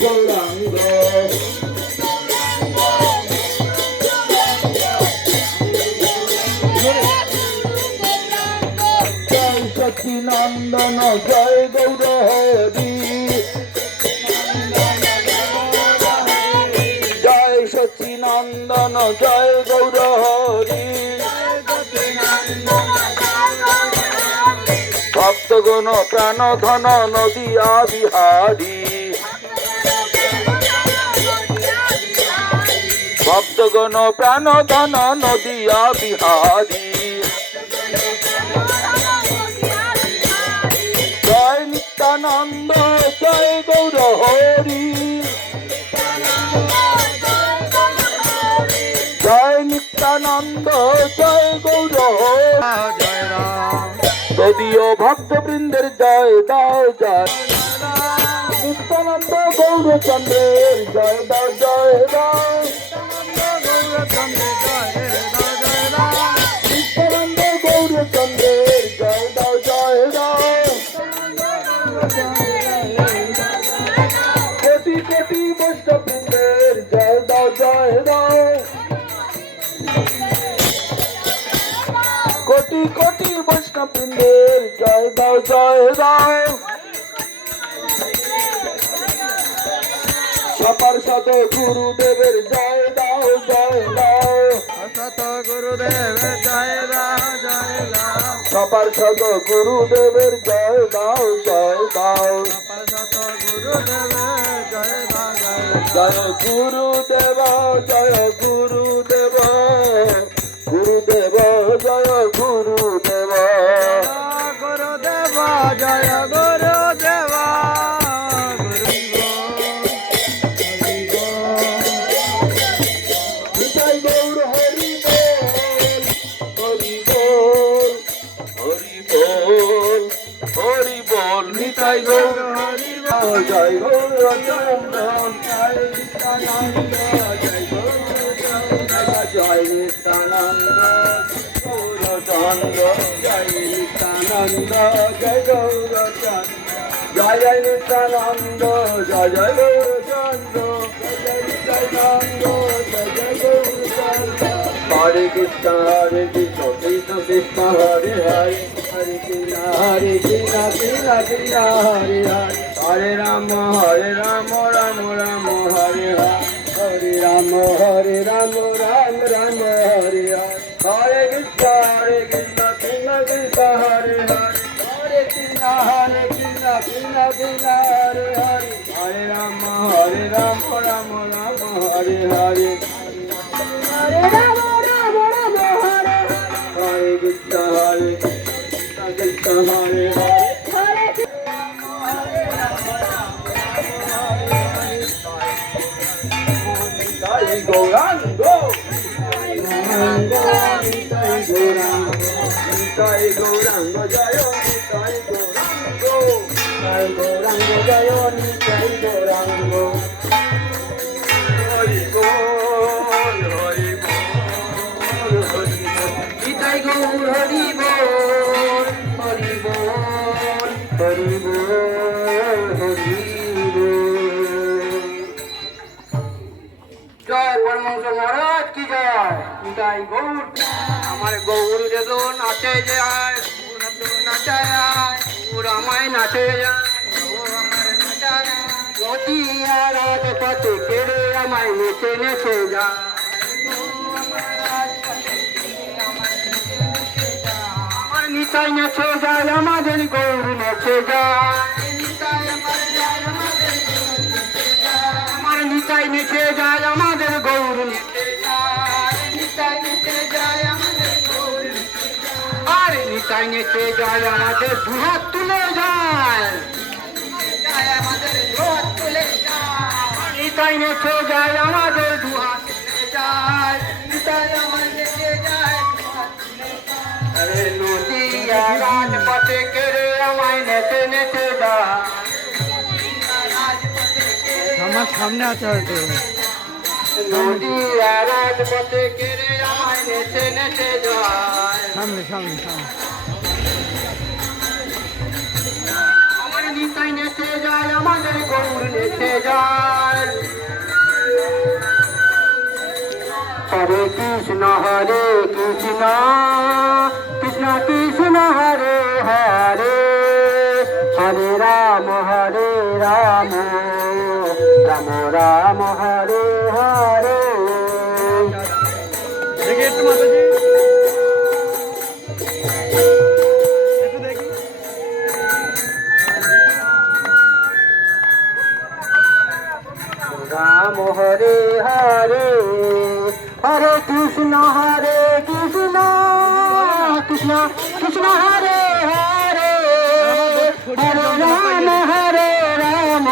গৌরাঙ্গ জয় সচিনন্দন জয় গৌর হরি জয় সচিনন্দন জয় গৌর হরি ভক্তগণ প্রাণ ধন নদিয়া বিহারী ভক্তগণ প্রাণ ধন নদিয়া বিহারী জয় নিত্যানন্দ জয় গৌর হরি জয় নিত্যানন্দ জয় গৌর হরি যদিও ভক্তবৃন্দের জয় দাও জয় নিত্যানন্দ গৌরচন্দ্রের জয় দাও জয় দাও নিত্যানন্দ গৌরচন্দ্রের জয় দাও জয় দাও কোটি কোটি বৈষ্ণবৃন্দের জয় দাও জয় দাও কোটি কোটি বৈষ্ণবৃন্দের জয় দাও জয় দাও সবার সাথে গুরুদেবের জয় দাও জয় দাও গুরুদেবের জয় দাও জয় দাও সবার সাথে গুরুদেবের জয় দাও জয় দাও জয় গুরুদেব জয় গুরুদেব গুরুদেব জয় গুরুদেব গুরুদেব জয় গুরুদেব নিতাই গৌর হরি বল হরি বল হরি বল হরি বল নিতাই গৌর হরি বল জয় গৌর চন্দন জয় নিত্যানন্দ জয় জয় নিত্যানন্দ গৌরচন্দ্র জয় নিত্যানন্দ জয় গৌরচন্দ্র জয় জয় নিত্যানন্দ জয় জয় গৌরচন্দ্র জয় নিত্যানন্দ জয় জয় গৌরচন্দ্র হরে কৃষ্ণ কৃষ্ণ কৃষ্ণ হরে হরে হরে কৃষ্ণ কৃষ্ণ কৃষ্ণ হরে হরে হরে রাম রাম রাম হরে হরে হরে রাম রাম রাম হরে হরে হরে কৃষ্ণ কৃষ্ণ কৃষ্ণ হরে হরে হরে কৃষ্ণ কৃষ্ণ কৃষ্ণ হরে হরে হরে রাম রাম রাম হরে হরে হরে রাম হরে হরে কৃষ্ণ কৃষ্ণ হরে হরে গৌরাঙ্গ নিতাই গৌরাঙ্গ জয় নিতাই গৌরাঙ্গ গৌরাঙ্গ জয় নিতাই গৌরাঙ্গ হরি বল হরি বল হরি বল নিতাই গৌর হরি বল হরি বল হরি বল হরি জয় পরমহংস মহারাজ কি জয় নিতাই গৌর আমার গৌর যদ নাচে যায় নাচায় আমায় নাচে যায় রাজপথে কেড়ে আমায় নেচে নেচে যায় আমার নিতাই নেচে যায় আমাদের গৌর নেচে যায় আমার নিতাই নেচে যায় আমাদের গৌর নেচে যায় নিতাই নেচে যায় আমাদের গৌর আর নিতাই নেচে যায় আমাদের দুহাত তুলে যায় আমাদের দুহাত তুলে যায় নিতাই নেচে যায় আমাদের দুহাত তুলে যায় নিতাই আমাদের নেচে যায় আরে নদিয়া রাজপথে কেড়ে আমায় নেচে নেচে যায় আমার সামনে আছে হয়তো নদিয়া রাজপথে কেড়ে আমায় নেচে নেচে যায় সামনে সামনে সামনে আমার নিতাই নেচে যায় আমাদের গৌর নেচে যায় হরে কৃষ্ণ কৃষ্ণ কৃষ্ণ হরে হরে হরে রাম রাম রাম হরে হরে রাম হরে হরে হরে কৃষ্ণ কৃষ্ণ কৃষ্ণ হরে হরে হরে রাম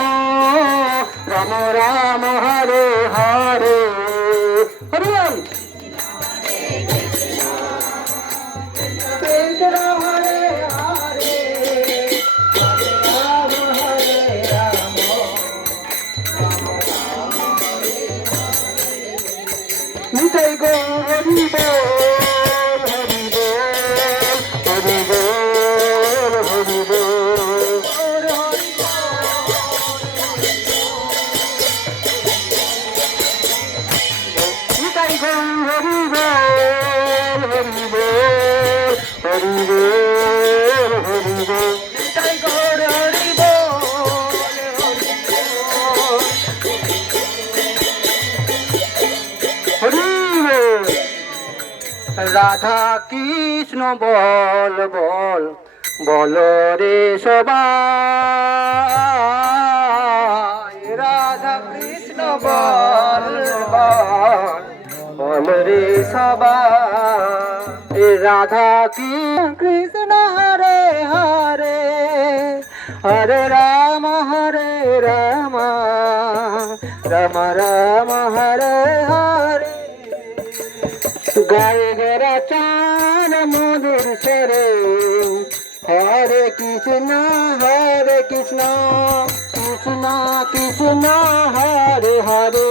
রাম রাম হরে হরে হরে রাম কৃষ্ণ হরে হরে হরে রাম নিতাই গৌর হরি বল হরি বল হরি বল নিতাই গৌর হরি বল হরি বল হরি বল হরি বল নিতাই গৌর হরি বল হরি বল রাধা কৃষ্ণ বল বল বল রে সবাই রাধা কৃষ্ণ বল বল বল রে সবাই রাধা কৃষ্ণ হরে হরে হরে রাম রাম রাম হরে হরে গায়ে গেরা চান মধুর সরে হরে কৃষ্ণ কৃষ্ণ কৃষ্ণ হরে হরে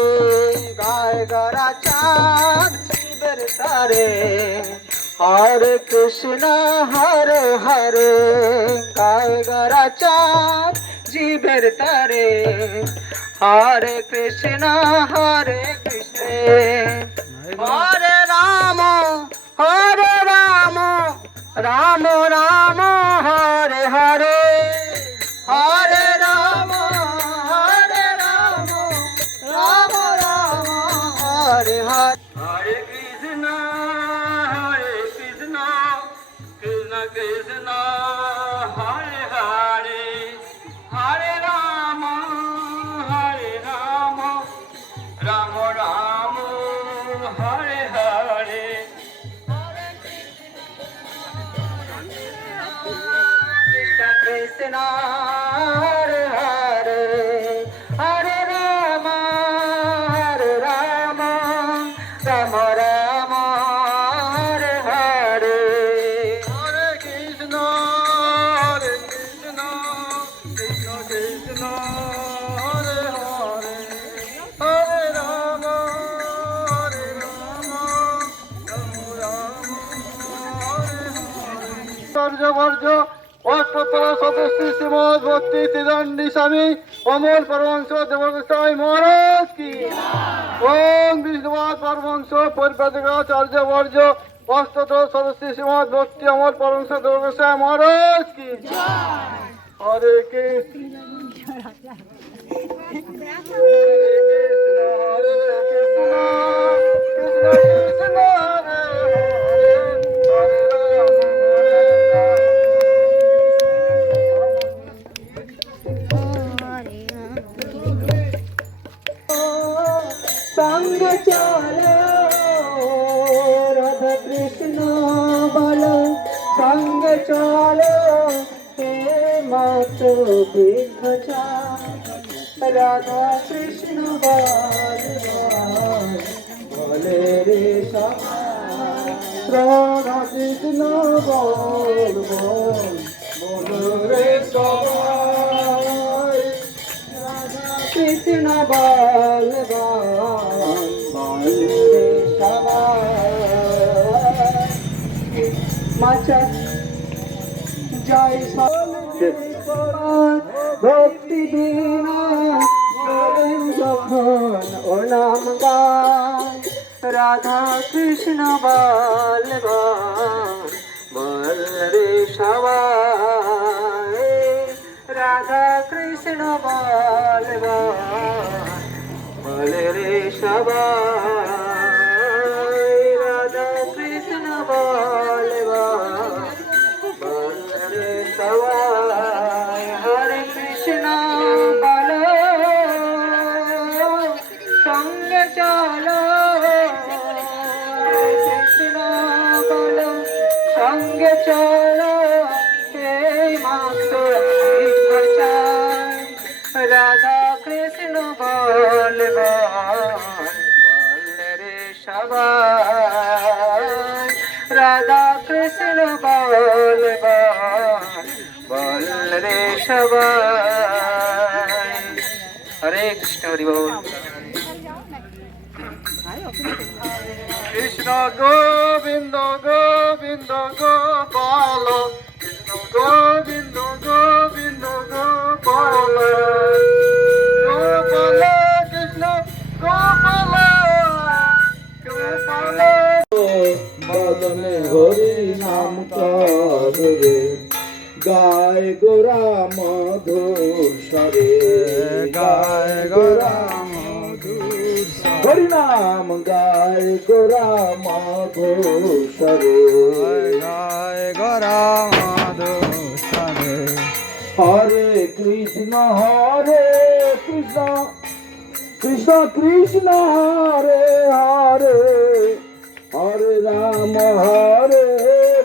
গায়ে গেরা চান শিবের তারে হরে কৃষ্ণ হরে হরে গায়ে গেরা চান জীবের তারে হরে কৃষ্ণ হরে রাম রাম রাম হরে হরে হরে রাম রাম রাম হরে হরে হরে কৃষ্ণ কৃষ্ণ কৃষ্ণ হরে হরে হরে রাম রাম রাম হরে হরে কৃষ্ণ হরে হরে হরে রাম রাম রাম হরে হরে হরে কৃষ্ণ কৃষ্ণ কৃষ্ণ হরে হরে হরে রাম বর্জ অষ্টতর সদস্য শ্রীমদ ভক্তি সিদ্ধান্তি স্বামী অমল পরমহংস দেবগোস্বামী মহারাজ কি ওম বিষ্ণুবাদ পরমহংস পরিপাদকাচার্য বর্জ অষ্টতর সদস্য শ্রীমদ ভক্তি অমল পরমহংস দেবগোস্বামী মহারাজ কি হরে কৃষ্ণ संग चलो राधा कृष्ण बोलो संग चलो हे मत बिखचा राधा कृष्ण बोले रे राधा कृष्ण बोल रे कृष्ण बाल माचा जय भक्ति बिना যখন ও নাম গায় রাধা কৃষ্ণ বল বল রে সবাই রাধা কৃষ্ণ বল বল রে সবাই রাধা কৃষ্ণ বল বল রে সবাই হরে কৃষ্ণ বল সঙ্গে চলো কৃষ্ণ বল সঙ্গে চলো এই মাত্র রাধা কৃষ্ণ বল বল রে সবাই রাধা কৃষ্ণ বল বল রে সবাই হরে কৃষ্ণ হরি বল কৃষ্ণ গোবিন্দ গোবিন্দ গোপাল কৃষ্ণ গোবিন্দ গোবিন্দ গোপাল গোপাল কৃষ্ণ গোপাল গোপাল বদনে হরি নাম করে গায় গোরা মধুর স্বরে গায় গোরা হরি নাম গায় গোরা মধুর স্বরে গায় গোরা মধুর স্বরে হরে কৃষ্ণ কৃষ্ণ কৃষ্ণ হরে হরে হরে রাম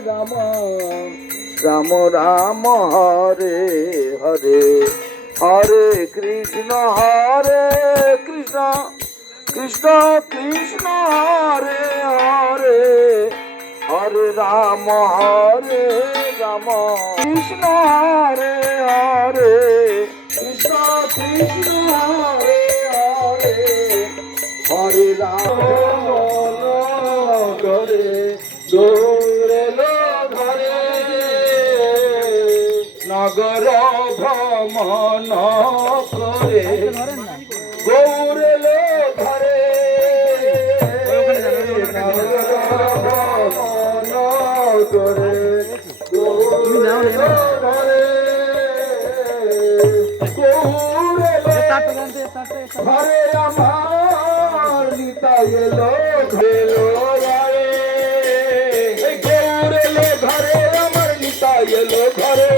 রাম রাম রাম হরে হরে হরে কৃষ্ণ কৃষ্ণ কৃষ্ণ কৃষ্ণ হরে হরে হরে রাম রাম কৃষ্ণ হরে হরে কৃষ্ণ কৃষ্ণ হরে হরে হরে রাম ঘরে দৌড়ে ঘরে নগর ভ্রমণ করে গৌরেলো ঘরে নগর ভ্রমণ করে গৌরেলো ঘরে ঘরে আমার নিতাই এলো ঘেলো ঘরে গৌরেলো ঘরে আমার নিতাই এলো ঘরে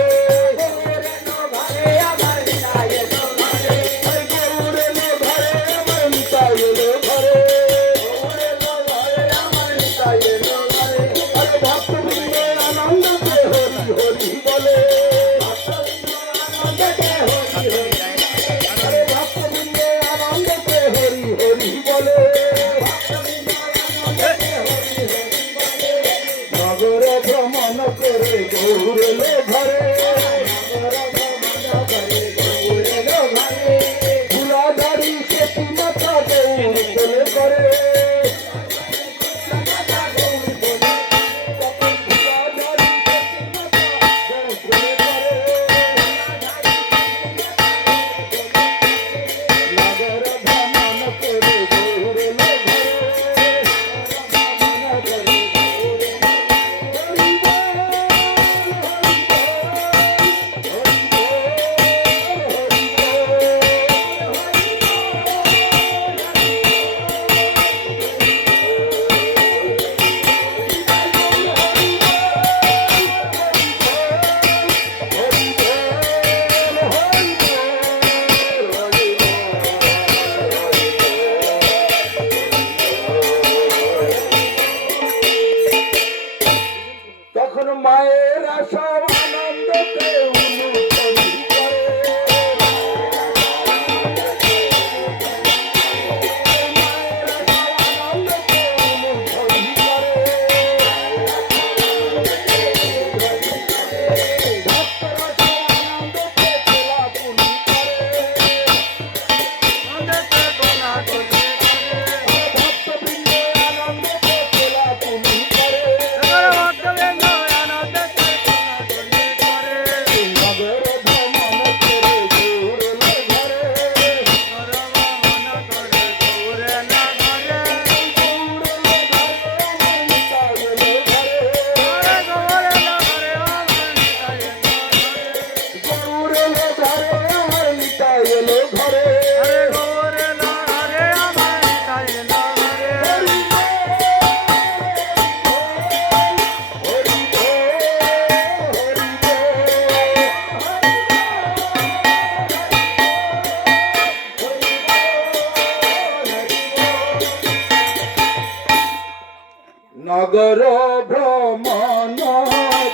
নগর ভ্রমণ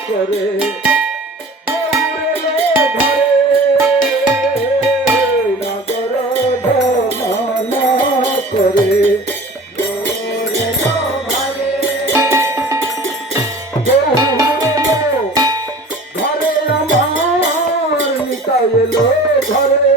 করে নগর ভ্রমণ করে ঘরে আমার নিতাই এলো ঘরে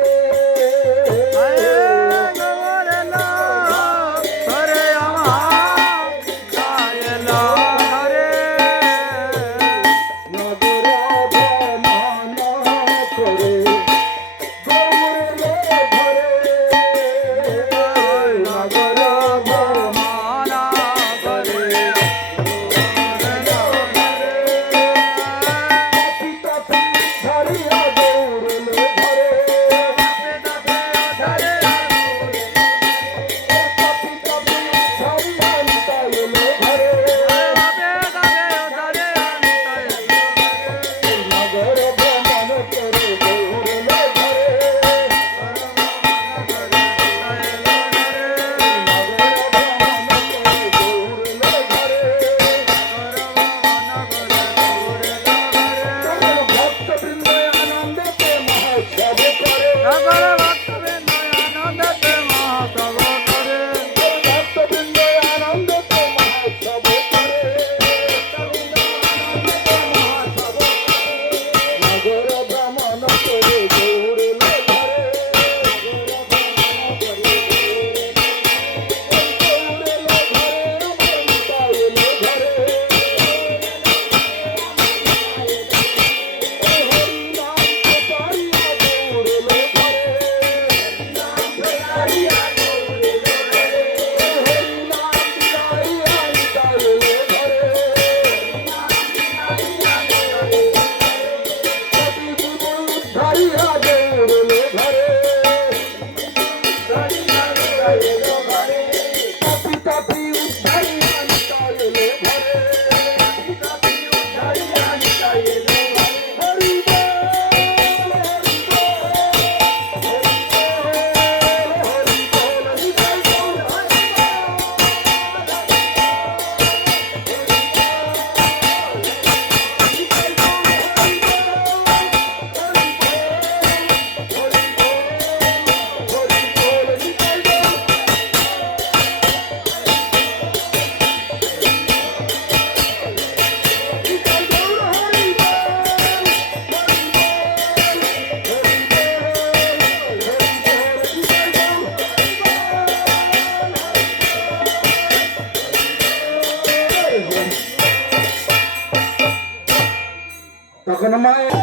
তখন মায়ের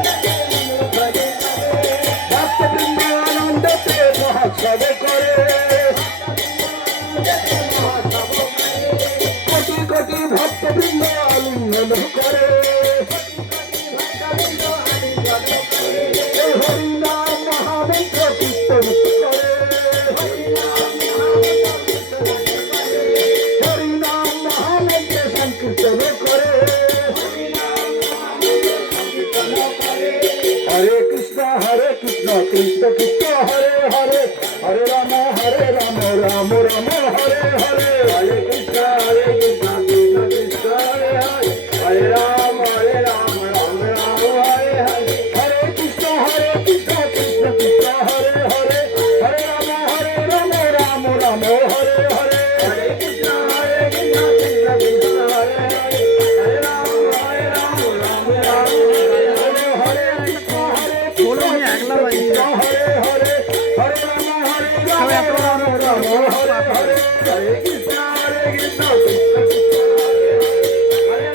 ভক্তবৃন্দ আনন্দতে মহোৎসব করে কোটি কোটি ভক্তবৃন্দ আলিঙ্গন করে হরিনাম মহামন্ত্র কীর্তন করে হরিনাম মহামন্ত্র সংকীর্তন করে হরে কৃষ্ণ কৃষ্ণ কৃষ্ণ হরে হরে হরে রাম রাম রাম হরে হরে হরে কৃষ্ণ কৃষ্ণ কৃষ্ণ হরে হরে হরে রাম রাম রাম হরে হরে হরে কৃষ্ণ কৃষ্ণ কৃষ্ণ হরে হরে হরে রাম রাম রাম হরে হরে হরে কৃষ্ণ কৃষ্ণ কৃষ্ণ হরে হরে হরে রাম রাম রাম হরে হরে হরে কৃষ্ণ কৃষ্ণ হরে হরে হরে রাম রাম হরে হরে হরে কৃষ্ণ কৃষ্ণ কৃষ্ণ হরে রাম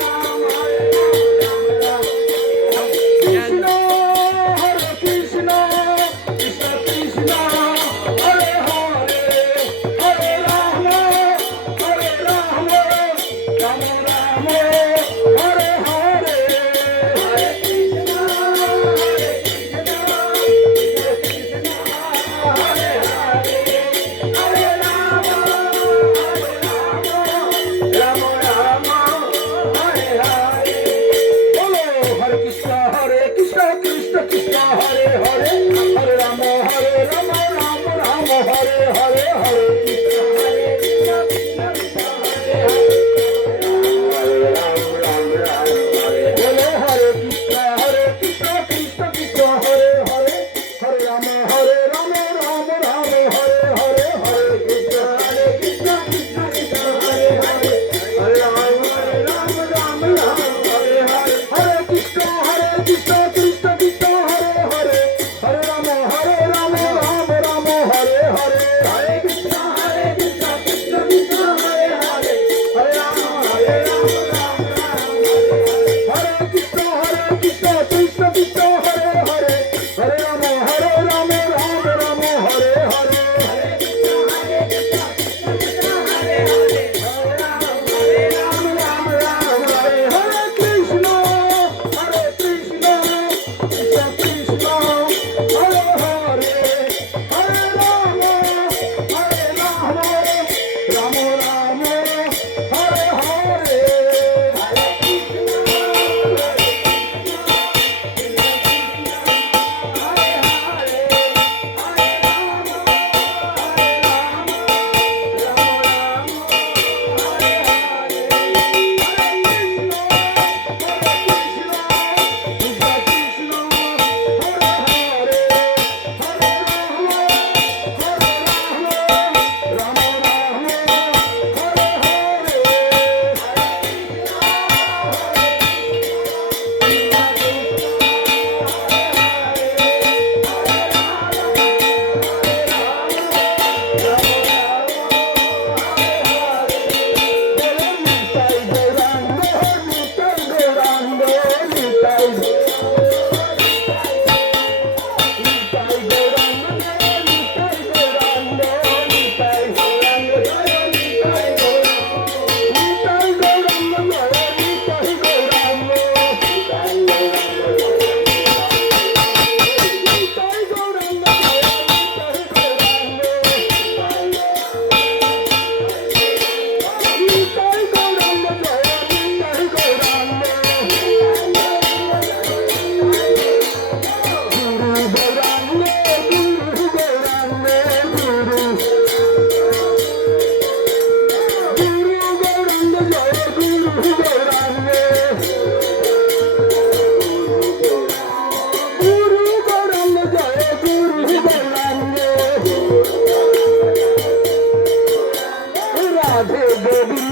কৃষ্ণ হরে কৃষ্ণ কৃষ্ণ কৃষ্ণ হরে হরে হরে রাম রাম রাম হরে হরে হরে কৃষ্ণ হরে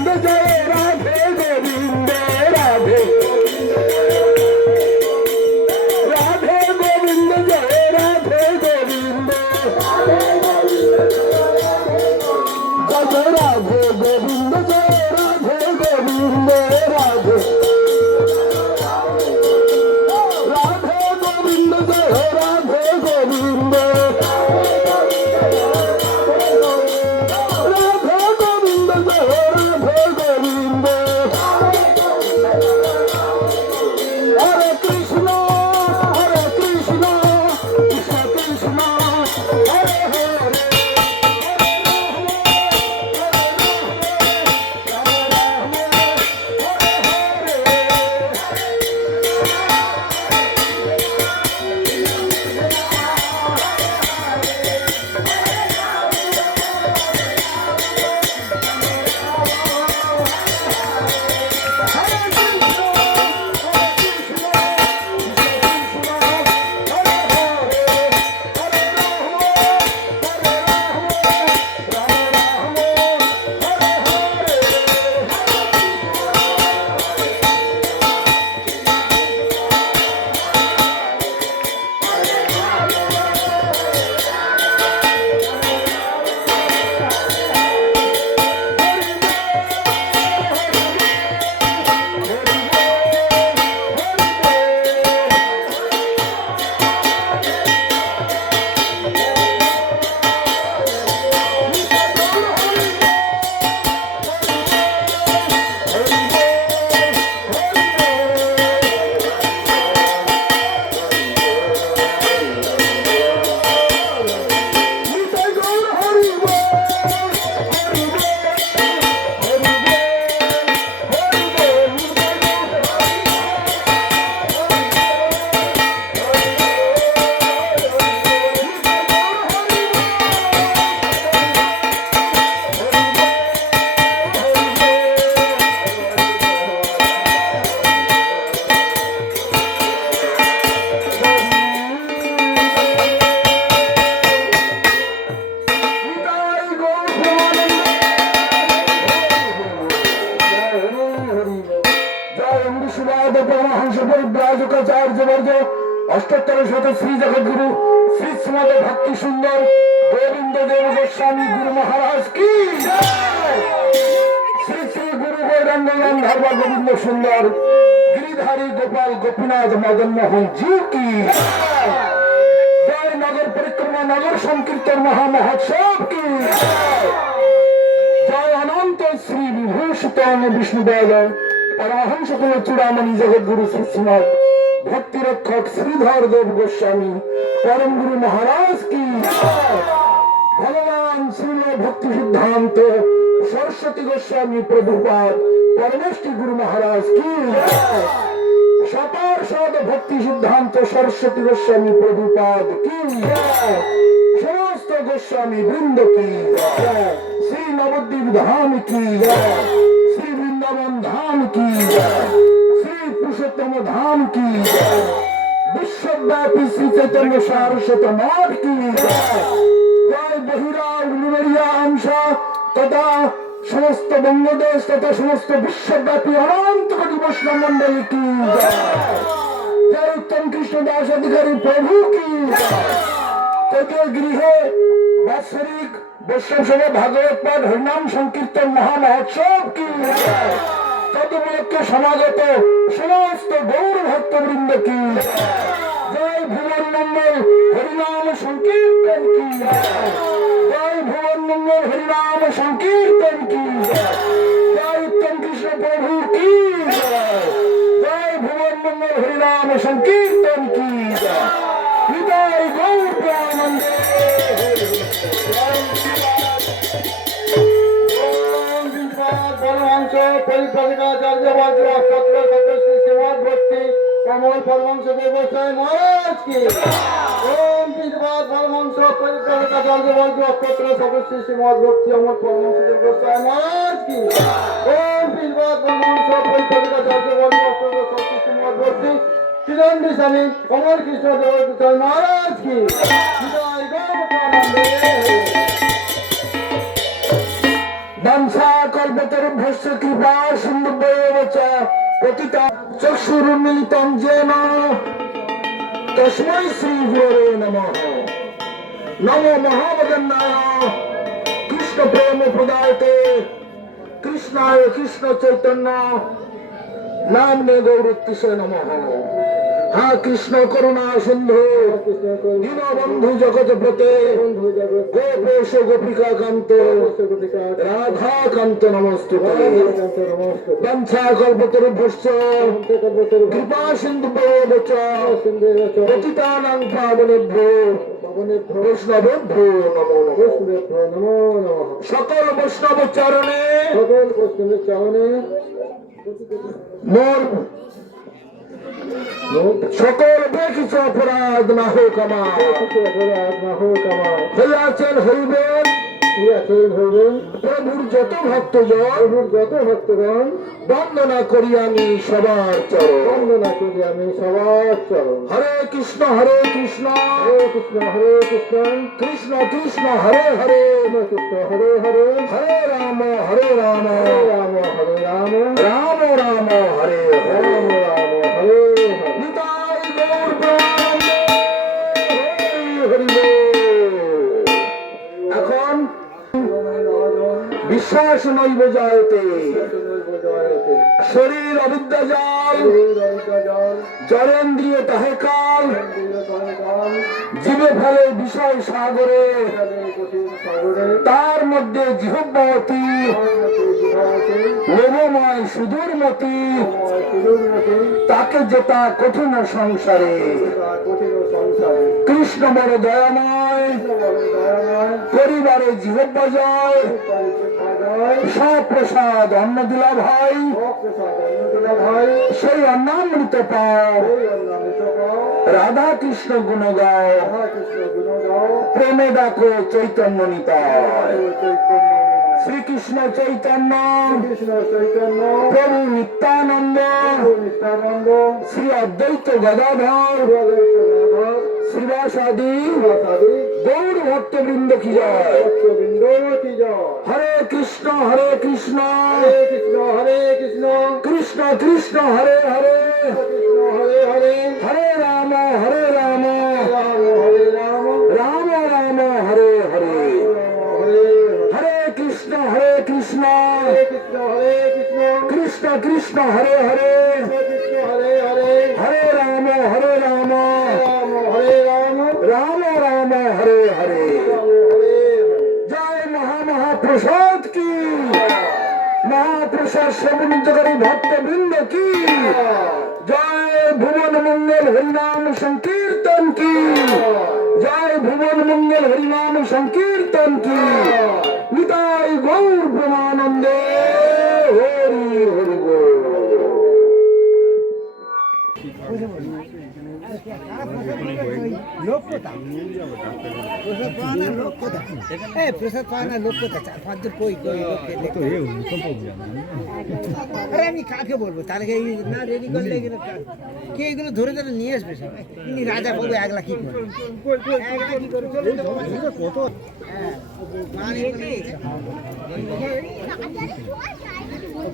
গোবিন্দ জয় রাধে গোবিন্দ রাধে রাধে গোবিন্দ জয় রাধে গোবিন্দ জয় রাধে গোবিন্দ জয় রাধে গোবিন্দ রাধে রাধে গোবিন্দ জয় রাধে গোবিন্দ রাধে গোবিন্দ জয় রাধে গোবিন্দ হরে কৃষ্ণ কৃষ্ণ কৃষ্ণ হরে হরে अष्टोत्तर शत श्री जगद्गुरु श्री श्रीमद भक्ति सुंदर गोविंद देव गोस्वामी गुरु महाराज की श्री श्री गुरु गौरांग धर्म गोविंद सुंदर गिरिधारी गोपाल गोपीनाथ मदन मोहन जी की जय नगर परिक्रमा नगर संकीर्तन महामहोत्सव की जय अनंत श्री विभूषित विष्णुदेव परमहंस कुल चूड़ामणि जगद्गुरु श्री श्रीमद भक्ति रक्षक श्रीधर देव गोस्वामी परम गुरु महाराज की भगवान श्रील भक्ति सिद्धांत सरस्वती गोस्वामी प्रभुपाद परमेष्टि गुरु महाराज की सपार्षद भक्ति सिद्धांत सरस्वती गोस्वामी प्रभुपाद की समस्त गोस्वामी वृंद की श्री नवद्वीप धाम की श्री वृंदावन धाम की पुरुषोत्तम धाम की विश्वव्यापी श्री चैतन्य सारस्वत मठ की जय बहिराग लुबरिया अंश तथा समस्त बंगदेश तथा समस्त विश्वव्यापी अनंत कोटि वैष्णव मंडली की जय उत्तम कृष्णदास अधिकारी प्रभु की तृतीय गृह वात्सरिक वैष्णव सभा भागवत पाठ हरिनाम संकीर्तन महामहोत्सव की तदुपलक्षे समागत समस्त गौर भक्तवृंद की जय भुवन मंगल हरिनाम संकीर्तन की जय भुवन मंगल हरिनाम संकीर्तन की जय उत्तम कृष्ण प्रभु की जय भुवन मंगल हरिनाम संकीर्तन की हृदय गौर प्रेमानंदे परिपरिकाचार्य सत्र सदस्य श्रीमद भक्ति कमल परमहंस देवसाय महाराज की ओम विद्वाद परमहंस परिपरिकाचार्य सत्र सदस्य श्रीमद भक्ति कमल परमहंस देवसाय महाराज की ओम विद्वाद परमहंस परिपरिकाचार्य सत्र सदस्य श्रीमद भक्ति चिरंदी स्वामी कमल कृष्ण देवसाय महाराज की विदाय गौ प्रेमानंदे दंसा কল্পতরুভ্যশ্চ কৃপা সিন্ধুভ্যেব চ পতিতা চক্ষুরুন্মিলিতং येन তস্मै শ্রী গুরবে নমঃ। নমো মহাবদন্নায় কৃষ্ণ প্রেম প্রদায়তে কৃষ্ণায় কৃষ্ণ চৈতন্য নামনে গৌরোত্তিশে নমঃ। হা কৃষ্ণ করুণা সিন্ধু দীনবন্ধু জগৎপ্রতে গোপেশ গোপিকা কান্ত রাধা কান্ত নমস্তুতে। বঞ্ছা কল্পতরুভ্যশ্চ কৃপা সিন্ধুভ্যেব চ পতিতানাং পাবনেভ্যো বৈষ্ণবেভ্যো নমো নমঃ। সকল বৈষ্ণব চরণে মোর সকল বেকিছু অপরাধ না হোক আমার, হইয়াছেন হইবেন প্রভুর যত ভক্তগণ বন্দনা করি আমি সবার চরণ। হরে কৃষ্ণ হরে কৃষ্ণ কৃষ্ণ কৃষ্ণ হরে হরে হরে রাম রাম রাম হরে হরে। নিতাই গৌর প্রেমানন্দে হরি হরি বল। এখন বিশ্বাস নৈব জয়তে শরীর অবিদ্যা জল জলেন্দ্রিয় তাহে কাল জীবে ফেলে বিষয় সাগরে তার মধ্যে জিহ্বতী লোভময় সুদূরমতি তাকে যেতা কঠিন সংসারে। কৃষ্ণ বড় দয়াময় পরিবারে জিহ্বা জয় সপ্রসাদ অন্ন দিলা ভাই সেই অন্নামৃত পাও রাধা কৃষ্ণ গুণ গাও প্রেমে ডাকো চৈতন্য নিতাই। শ্রীকৃষ্ণ চৈতন্য প্রভু নিত্যানন্দ শ্রী অদ্বৈত গদাধর শ্রীবাসাদি গৌর ভক্তবৃন্দ কি জয়। হরে কৃষ্ণ কৃষ্ণ কৃষ্ণ হরে হরে হরে রাম রাম রাম হরে হরে। হরে কৃষ্ণ কৃষ্ণ কৃষ্ণ হরে হরে হরে রাম রাম রাম হরে হরে। জয় মহাপ্রসাদ কি মহাপ্রসাদ সেবনকারী ভক্তবৃন্দ কি জয়। ভুবন মঙ্গল হরিনাম সংকীর্তন কি জয়। ভুবন মঙ্গল হরিনাম সংকীর্তন কি নিতাই গৌর প্রেমানন্দে হরি হরি বল। প্রসাদ পায় না লোকটা 4-5 জন আমি কাকে বলবো তাহলে না রেডি করলে কে এগুলো ধরে ধরে নিয়ে আসবে তিনি রাজা বাবু একলা কি করে কত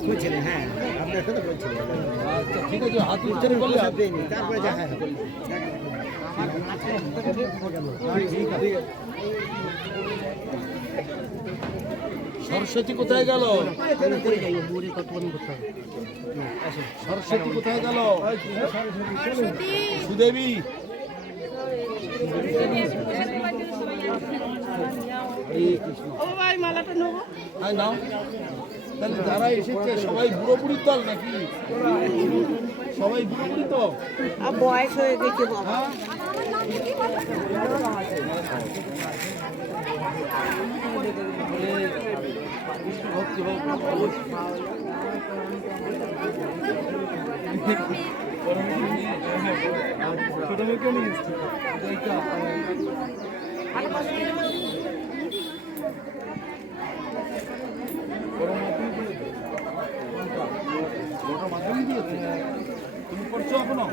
বলছিলেন। হ্যাঁ আপনার কথা বলছিলেন। ঠিক আছে হাত উঠতে বললে হবে তারপরে যা হয় সরস্বতী কোথায় গেল? সরস্বতী কোথায় গেল? সুদেবী নাও। তাহলে যারা এসেছে সবাই বুড়ো বুড়ি দল নাকি? সবাই বুড়ো বুড়ি তো বয়স হয়ে গেছে বাবা। ভক্তি হোক ছোট মেয়েকে নিয়ে এসছি। মাধ্যমিক দিয়েছে তুমি পড়ছো এখনো?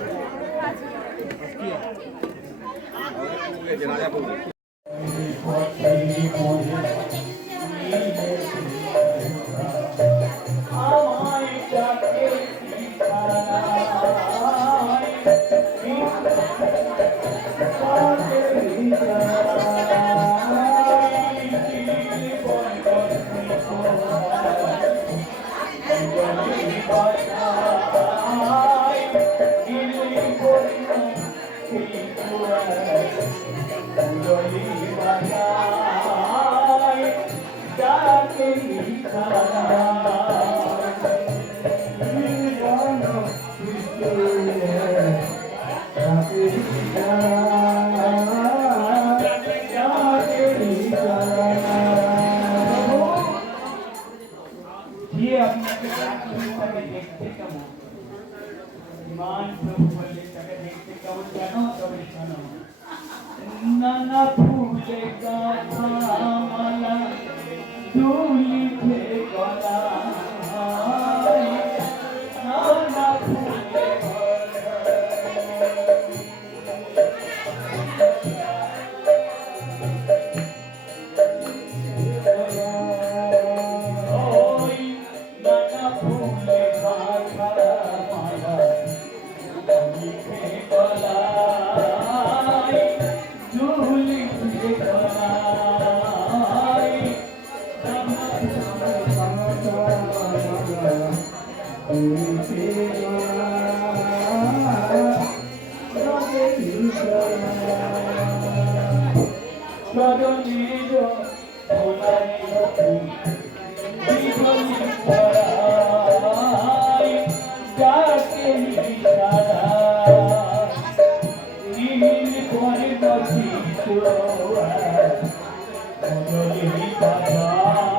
যে আপনাকে তাকে দেখতে কেমন মান প্রভু বললে তাকে দেখতে কেমন জানো তবে শোনো নানা ফুলে গামালা দুলিতে গলা নানা ফুলে ওই নানা ফুলে গামালা দুলিতে গলা দুলিতে গলা Bye.